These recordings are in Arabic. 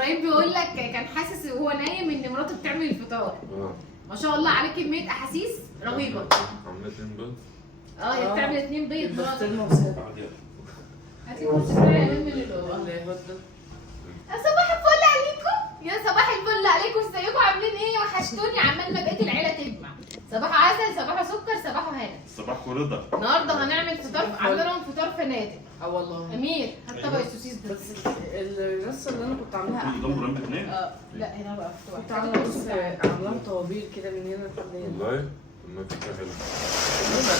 ابراهيم بيقول لك كان حاسس وهو نايم ان مراته بتعمل الفطار. ما شاء الله عليه كميه احاسيس رهيبه. عملت 2 بيض. هي بتعمل 2 بيض بس مراته. هاتي نص ساعه من اللي صباح الفل عليكم يا صباح الفل عليكم، ازيكم عاملين ايه؟ وحشتوني. عمالنا بقيه العيله تجمع. صباح عسل، صباح سكر، صباح هنا. صباح ورضا. النهارده هنعمل فطار، عندنا فطار فنادق. والله امير هات طبق السوسيس ده. بس الرصه اللي انا كنت عاملاها دول برام باثنين. لا هنا بقى كنت عامله بص عاملاها طوابير كده من هنا لحد هنا. والله ما فكره حلوه.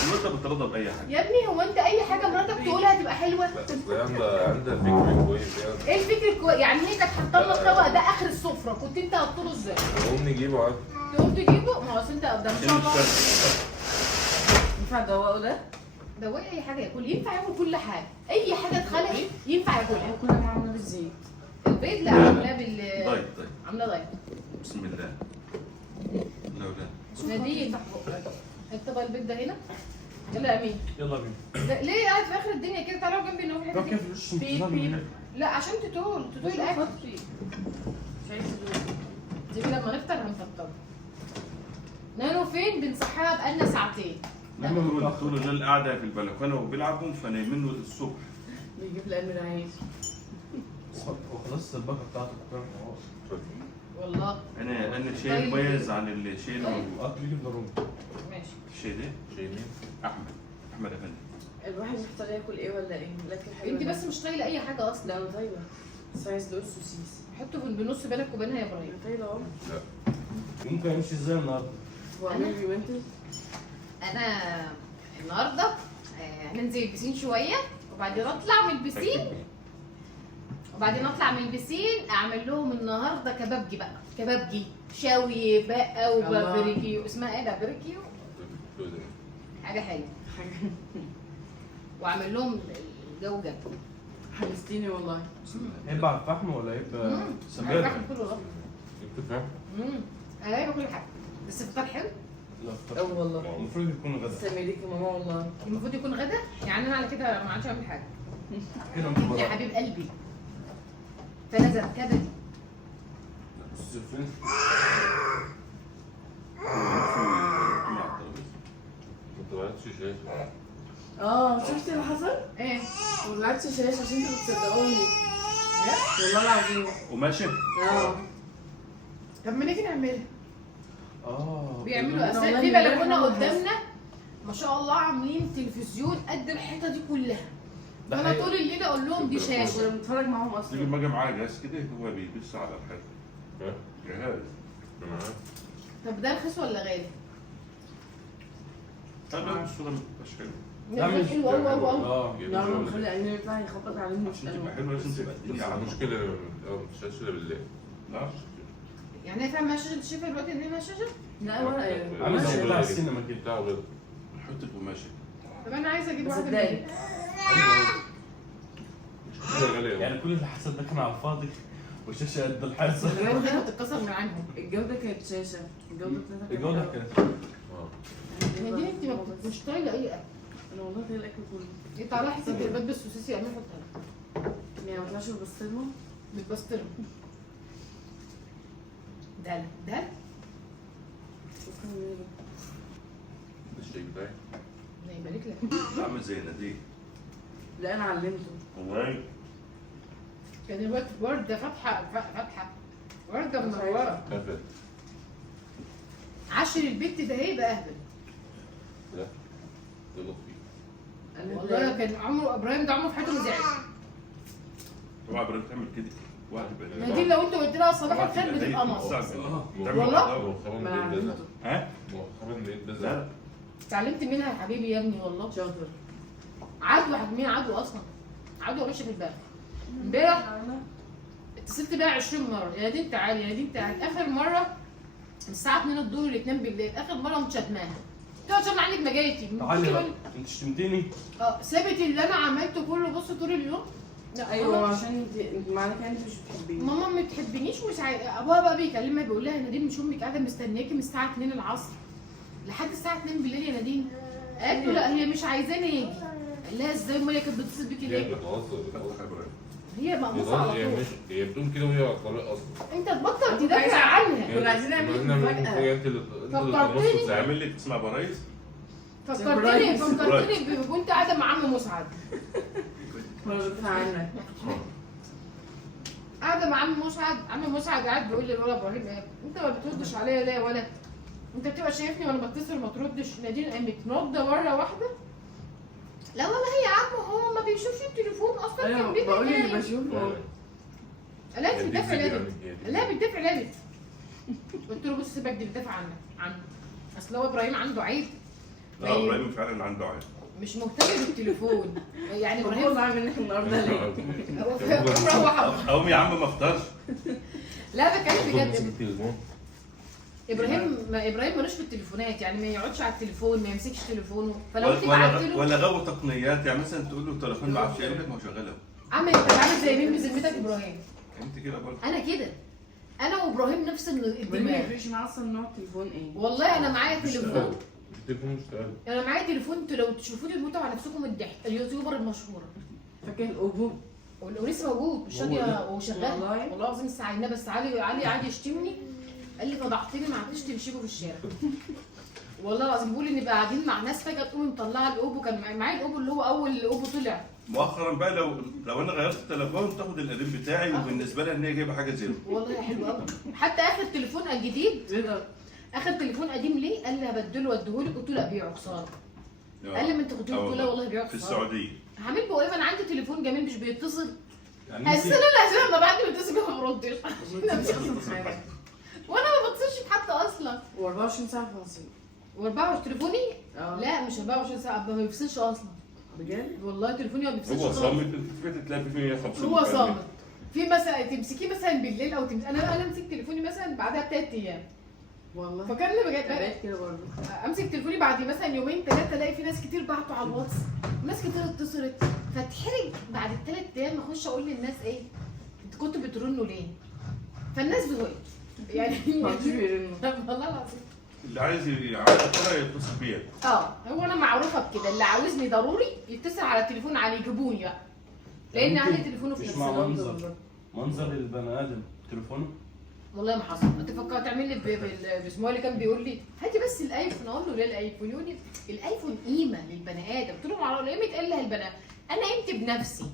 الواد بترضى باي حاجه. يا ابني هو انت اي حاجه مراتك تقولها تبقى حلوه؟ لا بس عندها فكر كويس يعني. ايه الفكر يعني هي كانت حاطه لنا الطبق ده اخر السفره، كنت انت هتطوله ازاي؟ نقوم نجيبه عادي. تقوم تجيبه؟ ما هو اصل انت ده ان شاء الله ينفع ادوقه ده؟ دوقي اي حاجه ياكل، ينفع ياكل كل حاجه، اي حاجه اتخلقت ينفع ياكلها. كنا عامله بالزيت. البيض لا عاملاه دايت عاملاه دايت. بسم الله. لا لا. نادين هات طبق البيض ده هنا. يلا يا امين. يلا بينا. ليه قاعد في اخر الدنيا كده؟ تعالوا جنبي نروح الحته روح دي. كيف الوش بيب بيب. لا عشان تطول الاكل. شايف دي لما نفطر هنفطر. نانو فين؟ بنصحيها بقالنا ساعتين. طول الليل قاعده في البلكونه وبيلعبوا فنايمين الصبح. بيجيب الامير عيش. وخلصت الباقه بتاعته كلها. والله انا شيء مميز عن اللي شيء اكل جبنه رومي. ماشي. الشيء ده شيء مين؟ احمد افندي. الواحد محتار ياكل ايه ولا ايه؟ الاكل حلو. انت بس مش طايله اي حاجه اصلا. لا انا طايله. بس عايز ادوق السوسيس. حطه بنص بالك وبينها يا ابراهيم. انا طايله اهو. لا ممكن امشي ازاي النهارده؟ واعمل لي وانت؟ انا النهارده هننزل البسين شويه وبعدين اطلع من البسين اعمل لهم النهارده كبابجي بقى. كبابجي شوي بقى وبابريكيو. اسمها ايه؟ بابريكيو حاجه حلوه. واعمل لهم الجو جنب. حمستيني والله. هيبقى على الفحم ولا هيبقى سمير؟ انت فاهم؟ انا باكل كل حاجه بس الفطار حلو. لا اه والله. المفروض يكون غدا. سامي ماما والله. المفروض يكون غدا، يعني انا على كده ما عادش اعمل حاجه. كده مش يا برا. حبيب قلبي فنزل كبدي. السفن ما طلعتش شاشه. شفت اللي حصل؟ ايه؟ ما طلعتش شاشه عشان انتوا بتصدقوني. والله العظيم. وماشي. طب ما نيجي نعملها. بيعملوا أنا اساس والله في امبارح بلكونه ما قدامنا ما شاء الله، عاملين تلفزيون قد الحيطه دي كلها. ده فانا حقيقي. طول الليل اقول لهم دي شاشه. كنا بنتفرج معاهم تيجي اصلا. ما جه معاه جهاز كده هو بيبص على الحاجه. جهاز. انا عارف. طب ده رخيص ولا غالي؟ طب الصوره ما تبقاش حلوه. لا مش حلو والله والله. يلا نخلي امير يطلع يخبط علينا عشان تبقى حلوه لازم تبقى الدنيا بس على المشكله مش شاشه بالليل. لا يعني هي فاهمه شاشه؟ انت شايفه دلوقتي ان هي شاشه؟ لا ولا عامل زي بتاع السينما كده. بتاعه بيض. حط القماشه. طب انا عايزه اجيب واحده من صدقني. دي. مش كده غاليه. يعني كل اللي حصل ده كان على الفاضي والشاشه قد الحصه. الجوده كانت بتتكسر من عنهم. الجودة كانت شاشة. الجودة بتاعتها الجوده كانت يعني دي انت مش طايله اي اكل. انا والله طايله الاكل كله. انت على حسب البيض بالسوسيس يا امين حطها. يعني ما طلعش ببسطرمه. بالبسطرمه. ده شكرا لله. ده الشيء بتاعي. الله يبارك لك. عامل زي ناديه. لا انا علمته. والله كان الوقت ورده فاتحه ورده منوره. قفل. عشر البت ده هيبقى اهبل. لا ده لطيف. والله كان عمره ابراهيم ده عمره في حياته ما زعل. طبعا ابراهيم تعمل كده. واحد نادين لو انت قلت لها صباح الخير بتبقى مصر. والله؟ ما انا علمته. ها؟ مؤخرا بقيت لا بزعل. لا. اتعلمت منها يا حبيبي يا ابني والله. شاطر. عدوى مين عدوى اصلا؟ عدوى ماشيه في الباب. امبارح اتصلت بيها 20 مره، يا نادين تعالي يا نادين تعالي. اخر مره الساعه 2 الظهر ل 2 بالليل، اخر مره قمت شتماها. قلت لها شتم عنك ما جايتي. تعالي بقى انت شتمتني. سابت اللي انا عملته كله بص طول اليوم. لا ايوه عشان انت معنى كده انت مش بتحبيني. ماما ما بتحبنيش ومش ابوها بقى بيكلمها بيقول لها يا نادين مش امك قاعده مستنياكي من الساعه 2 العصر لحد الساعه 2 بالليل يا نادين. قالت له لا هي مش عايزاني اجي. قال لها ازاي امال هي كانت بتتصل بيكي ليه؟ خلاص فتح ابراهيم. هي مقموصه على هي طول. مش هي بتقول كده وهي على الطريق اصلا. انت تبطل تدافع عنها. كنا عايزين نعمل قلنا من مفاجأة. فوق انت اللي فكرتني. تنص ساعه. تعمل لك تسمع برايز. فكرتني كنت قاعده مع عم مسعد. كنا بندافع عنك. قاعده مع عم مسعد قاعد بيقول لي الولد ابراهيم ايه؟ انت ما بتردش عليا ليه يا ولد؟ انت بتبقى شايفني وانا بتصل ما تردش. نادين قامت نضه مره واحده. لا والله يا عم هو ما بيشوفش التليفون اصلا. كان ايوه بيدي بقول اللي نايم. بشوفه. لا انت بتدافع لابت. لا بتدافع لابت. قلت له بص سيبك دي بتدافع عنه. اصل هو ابراهيم عنده عيب. لا ابراهيم فعلا عنده عيب. مش مهتم بالتليفون. يعني ابراهيم ابراهيم عامل منك النهارده ليه؟ هو مروح. قوم يا عم ما اختارش. لا بتكلم بجد. التليفون. ابراهيم ملوش في التليفونات، يعني ما يقعدش على التليفون، ما يمسكش تليفونه. فلو انت بعت له ولا غاوي تقنيات، يعني مثلا تقول له التليفون ما اعرفش يقول لك ما هو شغال اهو. عم انت عامل زي مين بذمتك ابراهيم؟ انت كده برضه. انا كده. انا وابراهيم نفس ما الدماغ. يفرقش معاه اصلا نوع التليفون ايه. والله انا معايا تليفون. التليفون مشتغل. انا معايا تليفون انتوا لو تشوفوني تموتوا على نفسكم من الضحك. اليوتيوبر المشهوره فاكر الاوبو. ولسه موجود مش راضيه وشغال. والله؟ والله العظيم لسه عايناه. بس علي قعد يشتمني. قال لي فضحتني ما عرفتش تمشي في الشارع. والله العظيم بيقول اني بقى قاعدين مع ناس فجاه تقومي مطلعه الاوبو. كان معايا الاوبو اللي هو اول اوبو طلع. مؤخرا بقى لو انا غيرت التليفون تاخد القديم بتاعي وبالنسبه لها ان هي جايبه حاجه زيرو. والله حلو قوي. حتى اخر تليفون الجديد ايه ده؟ اخر تليفون قديم ليه قال لي هبدله واديهولك. قلت له لا بيعه خساره. قال لي ما انت خديه. قلت له لا والله بيعه في خساره. السعوديه. هعمل بقى ايه؟ انا عندي تليفون جميل مش بيتصل. يعني اساسا انا عشان لما بعد ما بيتصل ما بردش. ما بتتصلش اصلا حاجه. وانا ما بتصلش بحد اصلا. و24 ساعه فاصل. و24 تليفوني؟ اه لا مش 24 ساعه ما بيفصلش اصلا. بجد؟ والله تليفوني ما بيفصلش هو خالص. صامت انت تلاقي فيه 150. هو صامت. في مثلا تمسكيه مثلا بالليل او انا امسك تليفوني مثلا بعدها ب3 ايام. والله فكان بجد بقيت كده برضه. امسك تليفوني بعد مثلا يومين 3 الاقي في ناس كتير بعتوا على الواتس. وناس كتير اتصلت. فاتحرج بعد ال3 ايام اخش اقول للناس ايه؟ انتوا كنتوا بترنوا ليه؟ فالناس بتقول يعني ما عادش بيرنوا. والله العظيم. اللي عايز يعرف كده يتصل بيا. هو انا معروفه بكده. اللي عاوزني ضروري يتصل على التليفون على يجيبوني بقى. لان عندي تليفونه في مش نفس مع الوقت. منظر البني ادم تليفونه. والله ما حصل. انت فكرت تعمل لي باسمه اللي كان بيقول لي هاتي بس الايفون. اقول له ليه الايفون؟ يقول لي الايفون قيمه للبني ادم. قلت له ما قيمه ايه اللي البني ادم؟ انا قيمتي بنفسي،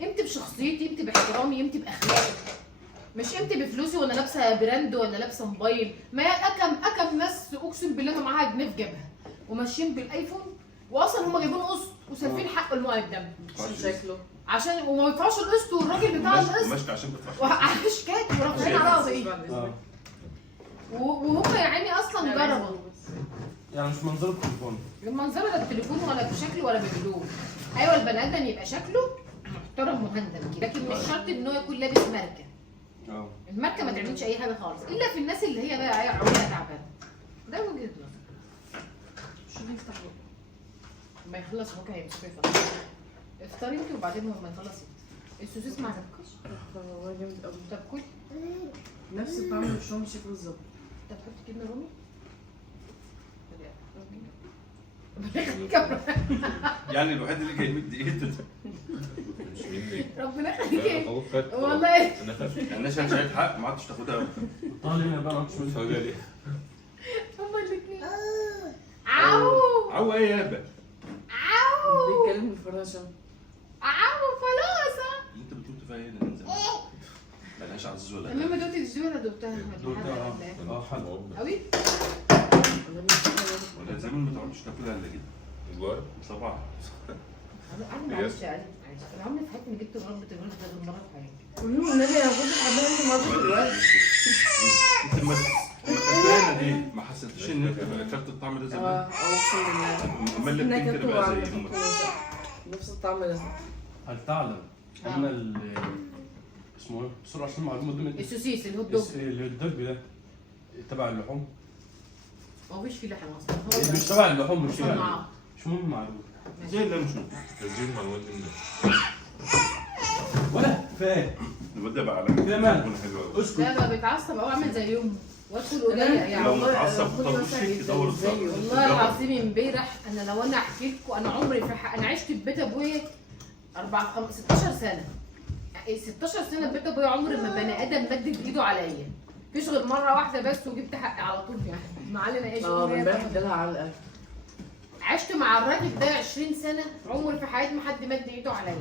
قيمتي بشخصيتي، قيمتي باحترامي، قيمتي باخلاقي. مش قيمتي بفلوسي ولا لابسه براند ولا لابسه موبايل. ما اكم ناس اقسم بالله ما معاها جنيه في جيبها وماشيين بالايفون. واصلا هم جايبين قسط وسالفين حق المقدم عشان شكله. عشان وما يدفعوش القسط. والراجل بتاع القسط ماشي عشان بتفرح. وعايش كاتب ورافعين على قضيه. اه وهم يا عيني اصلا جربوا. يعني مش منظر التليفون. المنظره لا بتليفون ولا بشكل ولا بهدوء. ايوه البني ادم يبقى شكله محترم مهندم كده، لكن مش شرط ان هو يكون لابس ماركه. الماركه ما تعملش اي حاجه خالص الا في الناس اللي هي بقى عقلها تعبانه. ده وجهه نظر. شو بيفتح بقى؟ ما يخلص هو هيمسكوا يفطر. افطري انت وبعدين هو ما يخلص السوسيس ما عجبكش؟ والله جامد قوي. طب كل نفس الطعم اللي مش شكله بالظبط. طب حط جبنه رومي. يعني الوحيد اللي جاي يمد ايده مش مني. ربنا يخليك. خلاص خدت. والله انا خدت. يعني عشان شايف حق ما عادش تاخدها. طالع هنا بقى مش مش فاجئ. هما الاثنين. عو عو ايه يابا؟ عو بيتكلم من الفراشه. عو فلوسه. اللي انت بتقول فيها ايه ده؟ ملهاش عزيز ولا المهم دوت الزيوت انا دوقتها. حد قوي. ولا زمان ما تقعدش تاكلها الا كده. والله صباح. انا معلش يعني انا عمري في حياتي ما جبت مربى الغرب ده غير مره في حياتي. قولوا له النبي انا كنت حباها انت مره دلوقتي. انت ما كانت دي ما حسيتش ان انت اكلت الطعم ده زمان؟ اقسم بالله. امال اللي بتنكر بقى زي هم. نفس الطعم ده. هل تعلم ان اسمه ايه؟ بسرعه عشان المعلومه دي. السوسيس الهوت دوج. الدب ده تبع اللحوم. هو مفيش فيه لحم اصلا. مش تبع اللحوم مش يعني صناعة. مش مهم معروف. زي اللي مش تسجيل معلومات منه. ولا كفايه الواد بقى على كده مالك؟ حلو قوي. اسكت. لا بقى بيتعصب اهو عامل زيهم وادخل قليل يعني. لو متعصب طب وشك دور الصبر. والله العظيم امبارح انا لو انا احكي لكم انا عمري في انا عشت في بيت ابويا 16 سنه. 16 سنه في بيت ابويا عمر ما بني ادم مدد ايده عليا. مفيش غير مره واحده بس وجبت حقي على طول يعني. ما علينا ايش. امبارح ادالها علقه. عشت مع الراجل ده 20 سنه، عمري في حياتي ما حد مد ايده عليا.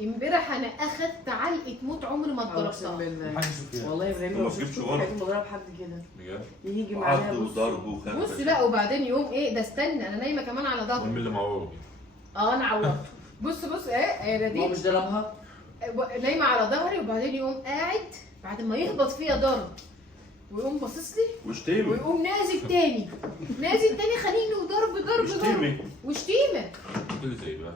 امبارح انا اخدت علقه موت عمري ما اتضربتها. والله يا ابراهيم ما تجيبش ورا. ما ضرب حد كده بجد؟ يجي معايا عض وضرب وخرب. بص لا وبعدين يوم ايه ده، استنى انا نايمه كمان على ظهري. المهم اللي معوره. انا عورت. بص ايه هو رديت مش ضربها؟ نايمه على ظهري وبعدين يقوم قاعد بعد ما يخبط فيا ضرب ويقوم باصص لي وشتيمي ويقوم نازل تاني خانقني وضرب ضرب وشتيمي وشتيمه كل زي بقى.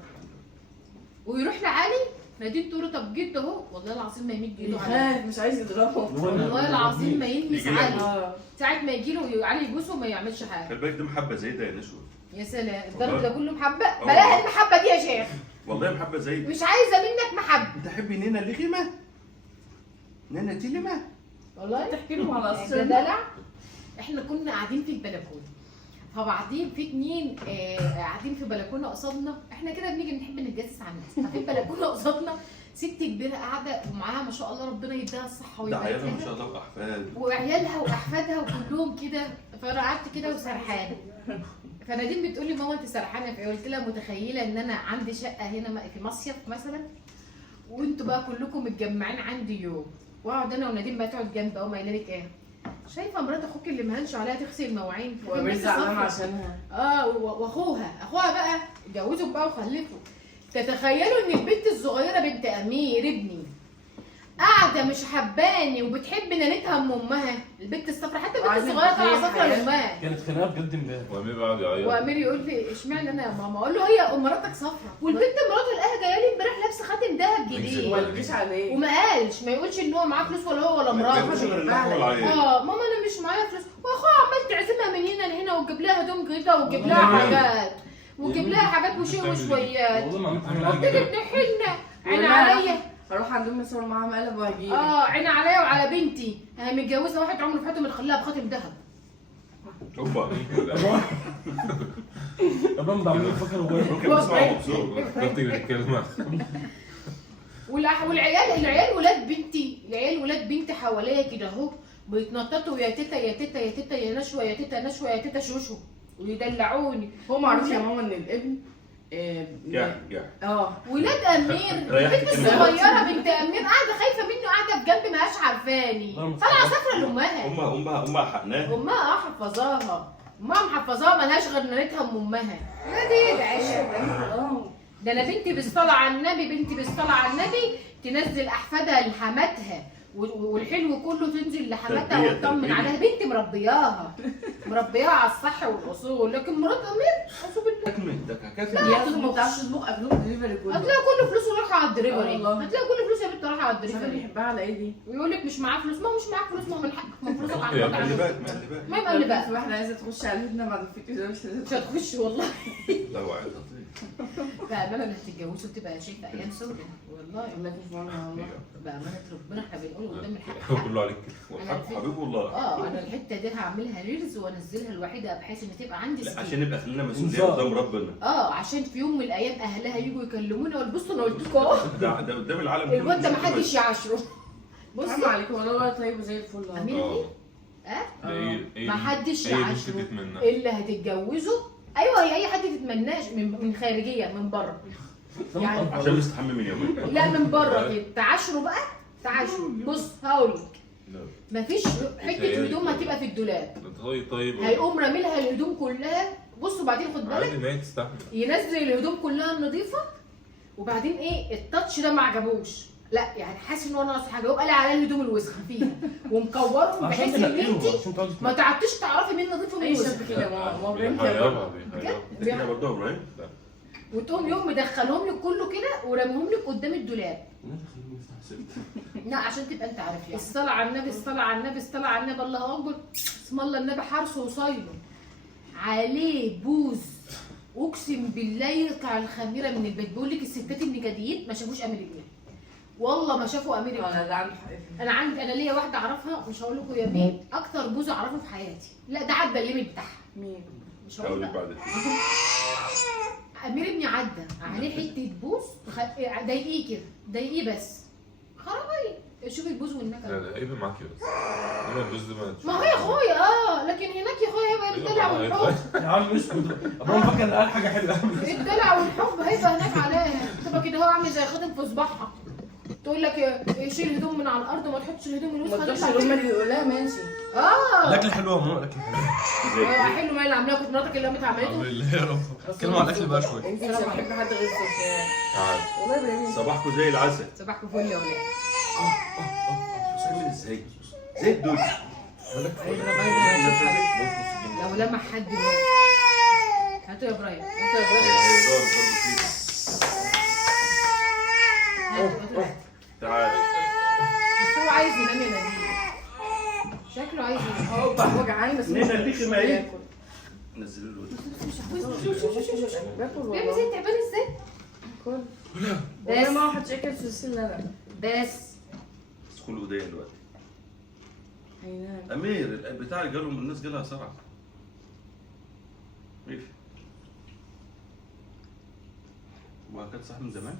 ويروح لعلي ناديت تقول له طب جيت اهو، والله العظيم ما يمد ايده عليا، يخاف مش عايز يضربه. والله العظيم ما يلمس يجي لك علي. ساعة ما يجي له علي يبوسه وما يعملش حاجه. خلي بالك دي محبه زايده يا نشوى. يا سلام الضرب ده كله محبه؟ اه. بلاها المحبه دي يا شيخ، والله محبه زايده. مش عايزه منك محبه. انت تحبي نينا لغمه؟ نينا تلمه؟ والله تحكي لهم على ده اسرار. دلع. احنا كنا قاعدين في البلكونه، فبعدين في اتنين قاعدين في بلكونه قصادنا، احنا كده بنيجي نحب نتجسس على الناس، ففي البلكونه قصادنا ست كبيره قاعده ومعاها ما شاء الله ربنا يديها الصحه ده ويبارك عيالها ما لها شاء الله واحفاد. وعيالها واحفادها وكلهم كده. فانا قعدت كده وسرحانه، فنادين بتقول لي ماما انت سرحانه في ايه؟ قلت لها متخيله ان انا عندي شقه هنا في مصيف مثلا وانتوا بقى كلكم متجمعين عندي يوم، واقعد انا ونادين بقى تقعد جنبي اقوم قايله لك ايه؟ شايفه مرات اخوك اللي مهنش عليها تغسل المواعين ومش زعلان عشانها. واخوها بقى اتجوزوا بقى وخلفوا. تتخيلوا ان البنت الصغيره بنت امير ابني قاعده مش حباني وبتحب نانتها ام امها، البنت الصفرا حتى البنت عايزة الصغيره طالعه تغير صفرا حياتها. لامها. كانت خناقه بجد امبارح. وامير قاعد يعيط. وامير يقول لي اشمعنى انا يا ماما؟ اقول له هي مراتك صفرا، والبنت مراته الاقيها جايه لي امبارح لابسه خاتم دهب جديد وما تجيش عليه. وما قالش ما يقولش ان هو معاه فلوس ولا هو ولا ما ياخدش مراته. غير اللحم والعيال. ماما انا مش معايا فلوس، واخوها عمال تعزمها من هنا لهنا وتجيب لها هدوم كده وتجيب لها حاجات وتجيب لها حاجات وشيء وشويات والله ما وتيجي عملت حاجه. تنحلنا عين ولا عليا. هروح عندهم اصور معاها مقلب وهجيلك. عين عليا وعلى بنتي، انا متجوزه واحد عمره في حياته ما يخليها بخاتم ذهب. اوبا ابقى بعمل فاكر هو ممكن تسمع مبسوط. فكرت الكلمه. العيال ولاد بنتي حواليا كده اهو بيتنططوا يا تيتا يا تيتا يا تيتا يا نشوه يا تيتا نشوه يا تيتا شوشو ويدلعوني. هو معروف يا ماما ان الابن جاع ولاد امير البنت الصغيره بنت امير قاعده خايفه منه قاعده في جنبي ماهاش عارفاني طالعه سافره لامها. امها حقناها. امها حفظاها، امها محفظاها ملهاش غير نانتها ام امها. يا دي عيشه. ده انا بنتي بالصلاه على النبي تنزل احفادها لحماتها والحلو كله تنزل لحماتها وتطمن عليها. بنتي مربياها على الصح والاصول، لكن مرات امير اعوذ بالله يا ما بتعرفش تطبخ اكلهم دليفري كله. هتلاقي كل فلوسه رايحه على الدليفري، والله. هتلاقي كل فلوسه يا بنت رايحه على مش عارفه الدليفري. بيحبها على ايه دي. ويقول لك مش معاه فلوس، ما هو مش معاك فلوس، ما هو من حقك، ما فلوسك يا عندك. مقلبات ما يقلبها في واحده عايزه تخش على الهدنه بعد الفيديو ده مش هتخش والله. لا وعدها بأمانة انك تتجوزوا بتبقى شايفة أيام سودة والله. الله يكون في عونها والله. بأمانة ربنا احنا بنقول قدام الحق. كله عليك حبيب والله. أنا الحتة دي هعملها ريلز وأنزلها الوحيدة بحيث إن تبقى عندي لا سكين. عشان نبقى خلينا مسؤوليه قدام ربنا. عشان في يوم من الأيام أهلها يجوا يكلمونا ويقولوا بصوا أنا قلت لكم أهو ده قدام العالم. الواد ده محدش يعاشره. حرام بصي عليكم والله الولد طيب وزي الفل اهو. أمير دي محدش يعاشره يعاشره إلا هتتجوزوا. أيوه هي أي حد تتمناش من خارجيا من بره يعني. عشان نستحمى من يومين. لا من بره كده تعاشروا بقى تعاشروا. بص هقول لك مفيش حته هدوم هتبقى في الدولاب. طيب هيقوم رامي لها الهدوم كلها. بص وبعدين خد عادي بالك ان هي تستحمل. ينزل الهدوم كلها النظيفه وبعدين ايه التاتش ده ما عجبوش، لا يعني حاسس ان هو ناقص حاجه يقوم قال عليها الهدوم الوسخه فيها ومكورهم بحيث ان انت ما تعرفيش تعرفي مين نظيف ومين اي وسخ. شاب كده ماما بيحيرها كده برضه يا ابراهيم. وتقوم يوم مدخلهم لك كله كده ورميهم لك قدام الدولاب. لا عشان تبقى انت عارف يعني. الصلاة على النبي الصلاة على النبي الصلاة على النبي الله اكبر. اسم الله النبي حرصه وصايله عليه بوز اقسم بالله يقطع الخميره من البيت. بيقول لك الستات النكديين ما شافوش امير ابني، والله ما شافوا امير ابني. انا ده عندي حق. انا ليا واحده اعرفها مش هقول لكم يا مين، اكتر بوز اعرفه في حياتي. لا ده عدى الليميت بتاعها. مين؟ مش هقول هقول لك بقى. بعد امير ابني عدى عليه حته بوز ضايقيه كده ضايقيه بس خرابي شوفي البوز لا والنكد. لا هيبقى معاكي بس. انما الجوز ده ما ما هو يا اخويا لكن هناك يا اخويا هيبقى الدلع والحب. يا عم اسكت، ابراهيم فاكر قال حاجه حلوه قوي. الدلع والحب هيبقى هناك عليها، تبقى كده هو عامل زي خاتم في صباعها. تقول لك شيل هدوم من على الارض وما تحطش الهدوم ما الوسخه تروحش تطلع الام كده. اللي بيقول لها ماشي. الاكل حلو يا ماما، الاكل حلو. حلو ما اللي عاملاه كنت مراتك اللي قامت عملته. الحمد لله يا رب. اتكلموا على الاكل بقى شويه. انت مش هتحب حد غير سفيان. تعال. والله ابراهيم صباحكم زي العسل. صباحكم فل يا ولاد. بس عامل ازاي؟ زي الدود. لو لمح حد دلوقتي هاتوا يا ابراهيم. انت يا ابراهيم هيدور برضه فيك. هاتوا. تعال. بس هو عايز ينام يا نبيل. شكله عايز ينام. هو جعان بس نينا مش اديك ما ايه؟ ياكل. نزلوا له باكل بيعمل والله. زي التعبان ازاي؟ كل بس والله ما حدش ياكل سوسيس الا انا. بس ادخلوا ايديا دلوقتي. هينام. امير البتاع جالهم الناس جالها صرع. ماشي. وهكذا صح من زمان.